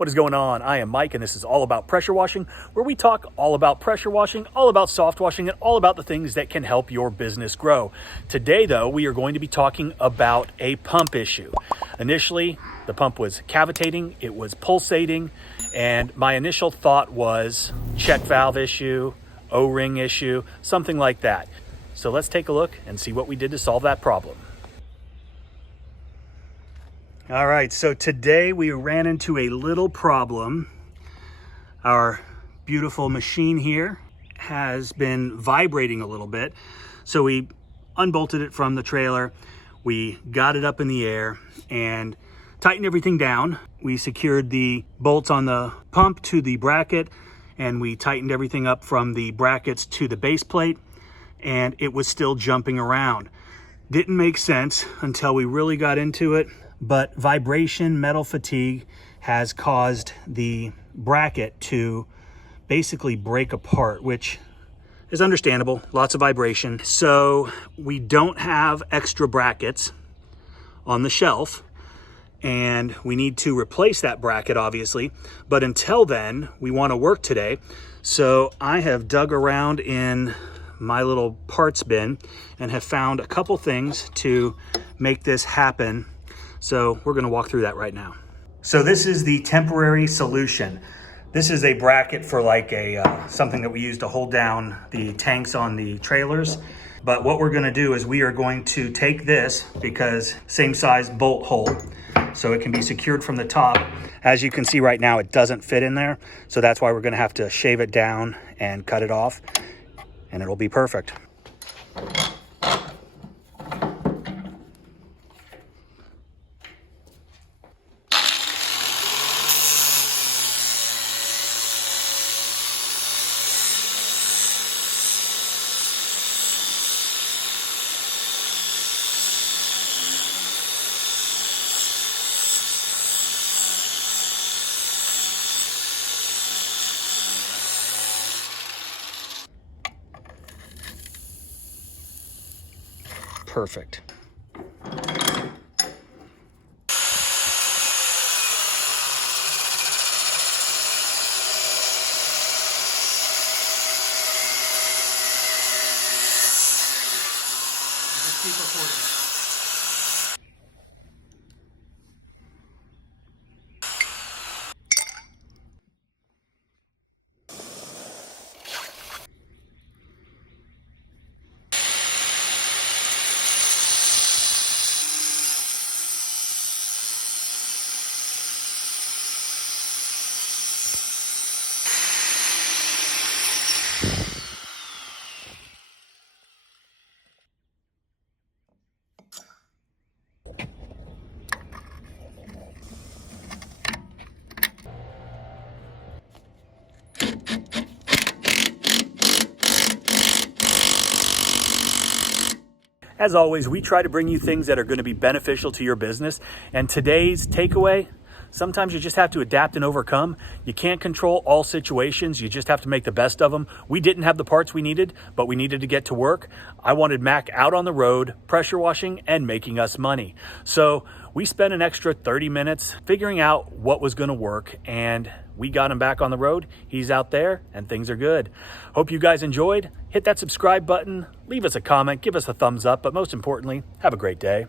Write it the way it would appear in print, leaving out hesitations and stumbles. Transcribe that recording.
What is going on? I am Mike, and this is All About Pressure Washing, where we talk all about pressure washing, all about soft washing, and all about the things that can help your business grow. Today, though, we are going to be talking about a pump issue. Initially, the pump was cavitating, it was pulsating, and my initial thought was check valve issue, O-ring issue, something like that. So let's take a look and see what we did to solve that problem. All right, so today we ran into a little problem. Our beautiful machine here has been vibrating a little bit. So we unbolted it from the trailer. We got it up in the air and tightened everything down. We secured the bolts on the pump to the bracket, and we tightened everything up from the brackets to the base plate, and it was still jumping around. Didn't make sense until we really got into it. But vibration, metal fatigue has caused the bracket to basically break apart, which is understandable, lots of vibration. So we don't have extra brackets on the shelf, and we need to replace that bracket, obviously. But until then, we want to work today. So I have dug around in my little parts bin and have found a couple things to make this happen. So we're going to walk through that right now. So this is the temporary solution. This is a bracket for like something that we use to hold down the tanks on the trailers. But what we're going to do is we are going to take this, because same size bolt hole, so it can be secured from the top. As you can see right now, it doesn't fit in there. So that's why we're going to have to shave it down and cut it off, and it'll be perfect. Perfect. Just keep recording. As always, we try to bring you things that are going to be beneficial to your business. And today's takeaway, sometimes you just have to adapt and overcome. You can't control all situations. You just have to make the best of them. We didn't have the parts we needed, but we needed to get to work. I wanted Mac out on the road, pressure washing, and making us money. So we spent an extra 30 minutes figuring out what was going to work, and we got him back on the road. He's out there, and things are good. Hope you guys enjoyed. Hit that subscribe button, leave us a comment, give us a thumbs up, but most importantly, have a great day.